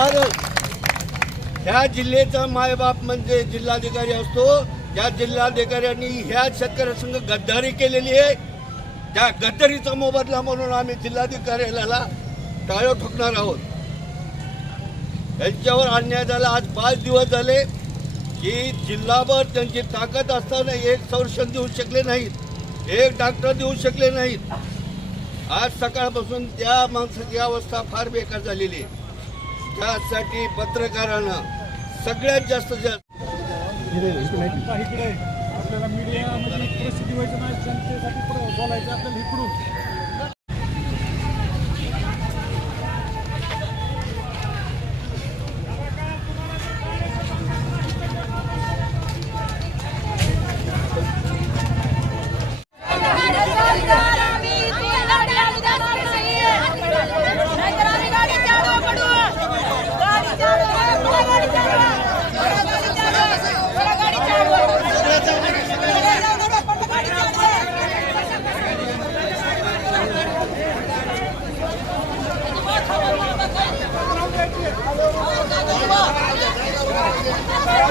तर ह्या जिल्ह्याचा मायबाप म्हणजे जिल्हाधिकारी असतो. त्या जिल्हाधिकाऱ्यांनी ह्या शेतकऱ्यांसंग गद्दारी केलेली आहे. त्या गद्दारीचा मोबदला म्हणून आम्ही जिल्हाधिकाऱ्याला टाळं ठोकणार आहोत. त्यांच्यावर अन्याय झाला. आज पाच दिवस झाले की जिल्हाभर त्यांची ताकद असताना एक संरक्षण देऊ शकले नाहीत. एक डॉक्टर देऊ शकले नाहीत. आज सकाळपासून त्या माणसाची अवस्था फार बेकार झालेली आहे. त्यासाठी पत्रकारांना सगळ्यात जास्त जास्त इकडे आपल्याला मीडियामध्ये परिस्थिती व्हायचं नाही जनतेसाठी पुढं बोलायचं आपल्याला इकडून.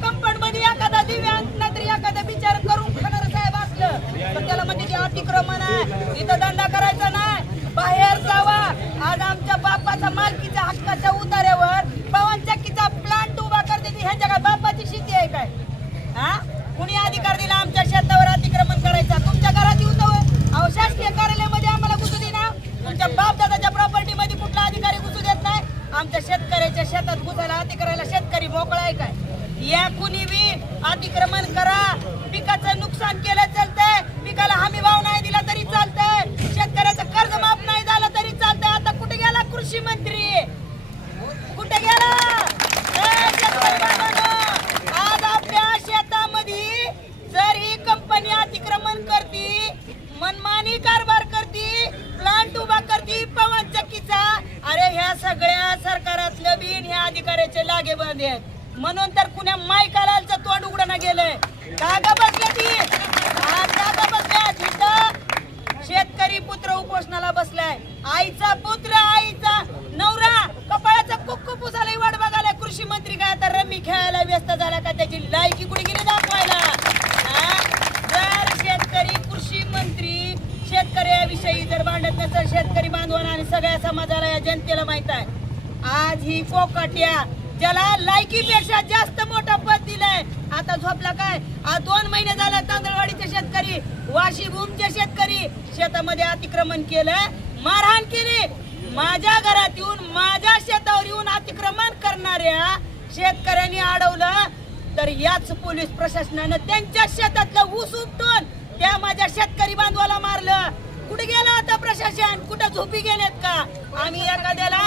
कंपाऊंडमध्ये एखादा दिव्यांग नाहीतर एखादा विचार करून खाणार साहेब असलं तर त्याला म्हणजे ते अतिक्रमण आहे. इथं दंडा करायचा नाही. बाहेर जावा. आज आमच्या बापाच्या मालकीच्या हक्काच्या उतार्यावर पवन चक्कीचा प्लांट उभा करते. ती ह्यांच्या काय बापाची शेती आहे काय? हा? कुणी अधिकार दिला आमच्या शेतावर अतिक्रमण करायचा? तुमच्या घरात येऊ अहो शासकीय कार्यालयामध्ये आम्हाला घुसू देना तुमच्या बापदादाच्या प्रॉपर्टी मध्ये कुठला अधिकारी घुसू देत नाही आमच्या शेतकऱ्याच्या शेतात घुसायला अतिक्रमणाला शेतकरी मोकळा आहे काय? या कुणी बी अतिक्रमण करा पिकाचं नुकसान केलं चालतंय पिकाला हमी भाव नाही दिला तरी चालतंय शेतकऱ्याचं कर्ज माफ नाही झालं तरी चालतंय आता कुठे गेला कृषी मंत्री कुठे गेला ए, शेतकरी बांधवांनो, आज आपल्या शेतामध्ये जर ही कंपनी अतिक्रमण करती मनमानी कारभार करती प्लांट उभा करती पवन चक्कीचा अरे ह्या सगळ्या सरकारातलं बिन ह्या अधिकाऱ्याचे लागे बंद आहेत. म्हणून तर कुण्या मायकालाचं तोंड उघडणं गेलंय. कागा बसल्या ती. हा, कागा बसल्या. तिथं शेतकरी पुत्र उपोषणाला बसलाय. आईचा पुत्र आईचा नवरा कपाळाचा कुक्कू पुसायला वाट बघायला कृषी मंत्री काय आता रमी खेळायला व्यस्त झाला का? त्याची लायकी कुठे गेली दाखवायला हा? जर शेतकरी कृषी मंत्री शेतकऱ्याविषयी जर भांडत नसेल शेतकरी बांधवांना आणि सगळ्या समाजाला या जनतेला माहीत आहे. आज ही कोकट्या ज्याला लायकीपेक्षा जास्त मोठा पद दिलाय. आता झोपला काय? आज दोन महिने झाला तांदळवाडीचे शेतकरी वाशी भूमचे शेतकरी शेतामध्ये अतिक्रमण केलं मारहाण केली. माझ्या घरात येऊन माझ्या शेतावर येऊन अतिक्रमण करणाऱ्या शेतकऱ्यांनी अडवलं. तर याच पोलीस प्रशासनानं त्यांच्या शेतातलं ऊस उपटून त्या माझ्या शेतकरी बांधवाला मारलं. कुठे गेलं आता प्रशासन? कुठं झोपी गेलेत का? आम्ही एखाद्याला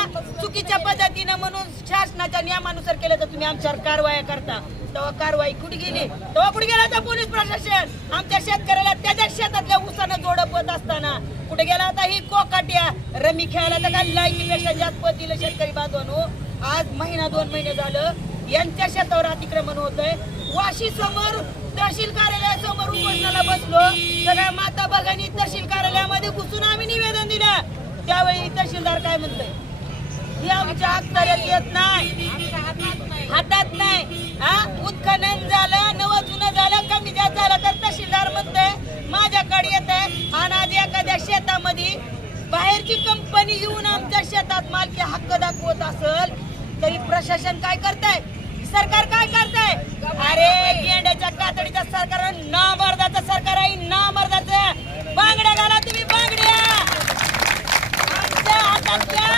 चुकीच्या पद्धतीनं म्हणून शासनाच्या नियमानुसार केलं तर तुम्ही आमच्यावर कारवाया करता. तेव्हा कारवाई कुठे गेली? तेव्हा कुठे गेला होता पोलीस प्रशासन? आमच्या शेतकऱ्याला त्याच्या शेतातल्या उसानं जोडपत असताना. कुठे गेला आता ही कोकाट्या? रमी खेळायला तर काय लायकीपेक्षा जास्त पद दिलं शेतकरी बांधवानो. आज महिना दोन महिने झालं. यांच्या शेतावर अतिक्रमण होतंय. वाशी समोर तहसील उपोषणाला सगळ्या माता बघांनी तहसील कार्यालयामध्ये घुसून आम्ही निवेदन दिलं. त्यावेळी तहसीलदार काय म्हणतोय? हे आमच्या अखत्यारीत येत नाही. हातात नाही. हा? उत्खनन झालं नवं जुनं झालं कमी जास्त झालं तर तहसीलदार म्हणतोय माझ्याकडे येत आहे आणि आज एखाद्या शेतामध्ये बाहेरची कंपनी येऊन आमच्या शेतात मालकी हक्क दाखवत असेल तरी प्रशासन काय करताय? सरकार काय करत अरे येंड्याच्या कातडीच्या सरकार ना मर्दाचं सरकार आहे ना मर्दाचं बांगड्या घाला तुम्ही बांगड्या. आमच्या हातातल्या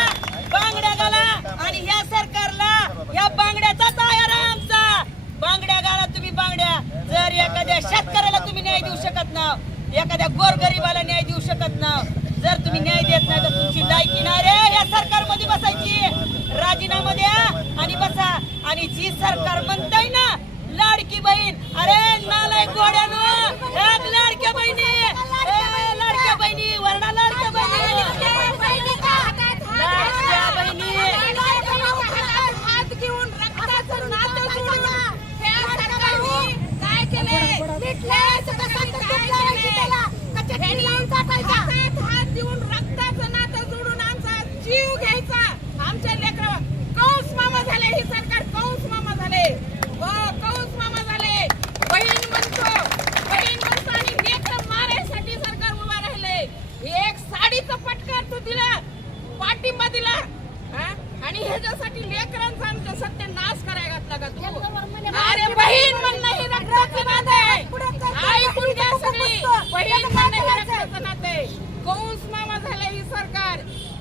बहीण हे रक्ताचं नातं आहे. कौंस मामा झाले ही सरकार.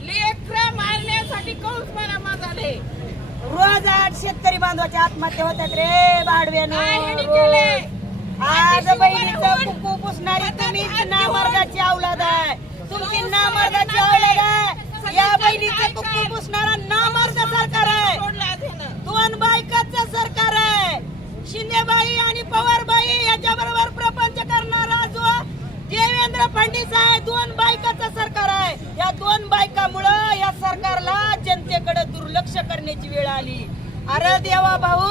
लेकर मारण्यासाठी कौंस मामा झाले रोज आठ शेतकरी बांधवाच्या आत्महत्या होतात रे काय ह्याने केलंय? आज बहिणीचं कुकू पुसणारी तुम्हीच नामर्गाची अवलाद आहे. तुमची नामर्गाची अवलाद आहे. या बहिणीचं कुकू पुसणारा नामर्ग सरकार आहे. सोडला त्यानं दोन बायकाचं सरकार आहे. शिंदेबाई आणि पवारबाई याच्या बरोबर प्रपंच करणारा देवेंद्र फडणीस आहे दोन बायकाचं सरकार आहे. या दोन बायकामुळं या सरकारला जनतेकडे दुर्लक्ष करण्याची वेळ आली. अरे देवा भाऊ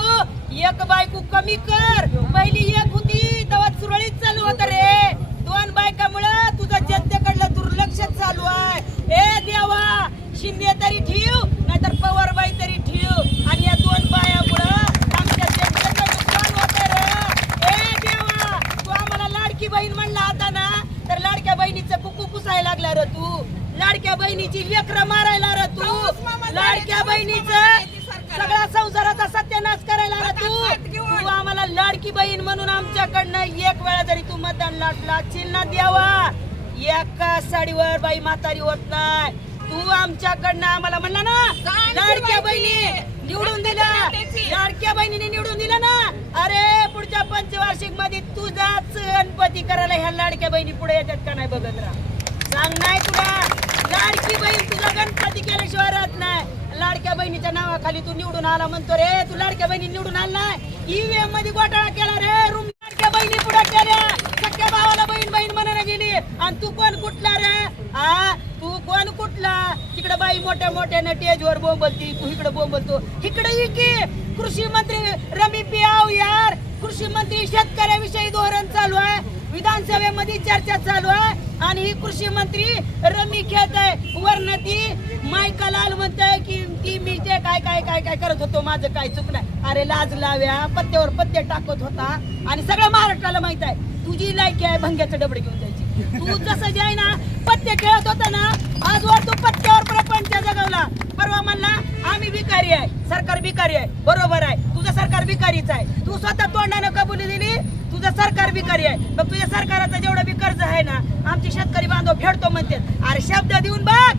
एक बायको कमी कर. पहिली एक होती तेव्हा सुरळीत चालू होत रे. दोन बायकामुळं तुझं जनतेकडलं दुर्लक्ष चालू आहे. हे देवा शिंदे तरी ठेव नाहीतर पवारबाई तरी ठेव आणि या दोन बायामुळं आमच्या जनतेचं नुकसान होतंय रे ए देवा तू आम्हाला लाडकी बहीण म्हणला होता ना तर लाडक्या बहिणीचं कुकू पुसायला लागला रे तू लाडक्या बहिणीची लेकरं मारायला रे तू लाडक्या बहिणीचं सगळ्या सत्यानाश करायला तू? तू आम्हाला लाडकी बहीण म्हणून आमच्याकडनं एक वेळा जरी तू मतदान लाटला ना द्यावा. एका साडीवर बाई म्हातारी होत नाही. तू आमच्याकडनं आम्हाला म्हणला ना लाडक्या बहिणी. निवडून दिला. लाडक्या बहिणीने निवडून दिला ना. अरे पुढच्या पंचवार्षिकमध्ये तुझाच गणपती करायला ह्या लाडक्या बहिणी पुढे येतात का नाही बघत राहा. सांग नाही तुला लाडकी बहीण तुझा गणपती केल्याशिवाय राहत नाही. लाडक्या बहिणीच्या नावाखाली तू निवडून आला म्हणतो रे. तू लाडक्या बहिणी निवडून आला ईव्हीएममध्ये घोटाळा केला रे. रूम लाडक्या बहिणी पुढे केल्या सख्या भावाला बहीण बहीण म्हणायला गेली. आणि तू कोण कुठला रे? आ? तू कोण कुठला? तिकडे बाई मोठ्या मोठ्या टेजवर बोंबलती. तू इकडे बोंबलतो. इकडे इकी कृषी मंत्री रमी पियाव यार. कृषी मंत्री शेतकऱ्याविषयी धोरण चालू आहे. विधानसभेमध्ये चर्चा चालू आहे आणि ही कृषी मंत्री रमी खेळत आहे. वरनं ती मायका लाल म्हणताय की ती मी ते काय काय काय काय करत होतो? माझं काय चुक नाही. अरे लाज लाव्या पत्त्यावर पत्ते टाकत होता. आणि सगळं महाराष्ट्राला माहीत आहे. तुझी लायकी आहे भंग्याचं डबडे घेऊन जायची. तू जसं जे आहे ना पत्ते खेळत होता ना आजवर तू पत्त्यावर प्रपंच जगवला. परवा म्हणला आम्ही भिकारी आहे. सरकार भिकारी आहे. बरोबर आहे. तुझं सरकार भिकारीच आहे. तू स्वतः तोंडानं कबुली दिली. तुझं सरकार भिकारी आहे. मग तुझ्या सरकाराचा जेवढं बी कर्ज आहे ना आमचे शेतकरी बांधव फेडतो म्हणते अरे शब्द देऊन बघ.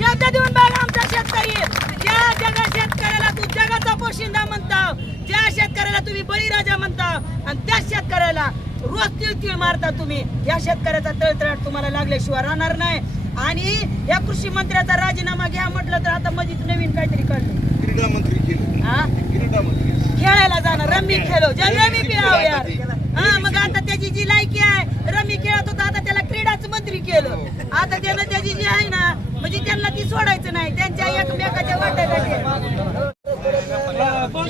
शब्द देऊन बघ आमचा शेतकरी. ज्या जगा शेतकऱ्याला तू जगाचा पोशिंदा म्हणता ज्या शेतकऱ्याला तुम्ही बळीराजा म्हणता आणि त्या शेतकऱ्याला रोज तिळ तिळ मारता तुम्ही या शेतकऱ्याचा तळतळाट तुम्हाला लागल्याशिवाय राहणार नाही. आणि या कृषी मंत्र्याचा राजीनामा घ्या म्हटलं तर आता मध्ये नवीन काहीतरी कळलं. क्रीडा मंत्री केलं. हा? क्रीडा मंत्री खेळायला जाणार. रमी खेळो. रमी पिळाव यार. हा मग आता त्याची जी लायकी आहे रमी खेळत होता आता त्याला क्रीडाच मंत्री केलं. आता त्यानं त्याची जी आहे ना म्हणजे त्यांना ती सोडायचं नाही. त्यांच्या एकमेकाच्या वाट्याला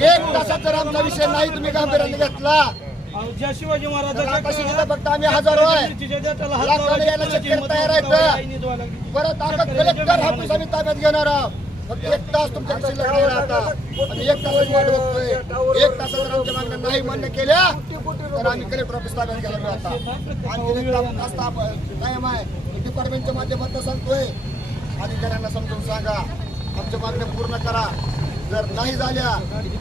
एक जर आमचा विषय नाही तुम्ही गांभीर्याने घेतला. ज्या शिवाजी महाराजाच्या फक्त आम्ही हजारो आहे तयार लागली. परत आता कलेक्टर हापूस आम्ही ताब्यात घेणार आहोत. फक्त एक तास तुमच्या आता आम्ही एक तासाची वाट बघतोय. एक तासात आमच्या मागण्या नाही मान्य केल्या तर आम्ही कलेक्टर ऑफिस ताब्यात तास- तास ताप- कायम आहे. डिपार्टमेंटच्या माध्यमातून सांगतोय. अधिकाऱ्यांना समजून सांगा. आमच्या मागण्या पूर्ण करा. जर नाही झाल्या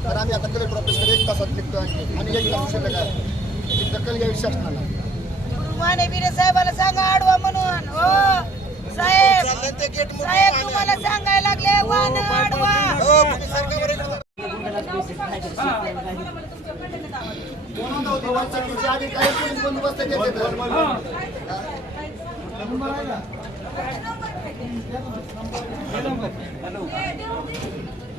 तर आम्ही आता कलेक्टर ऑफिसकडे एक तासात निघतो आणि एक तास शिल्लक आहे ती दखल घ्यावी शासनाला. माने बिरे साहेबाला सांगा आडवा म्हणून. हो साहेब साहेब तुम्हाला सांगायला लागले आडवा. काय करणार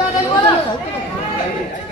여러 분, 어떻게 생?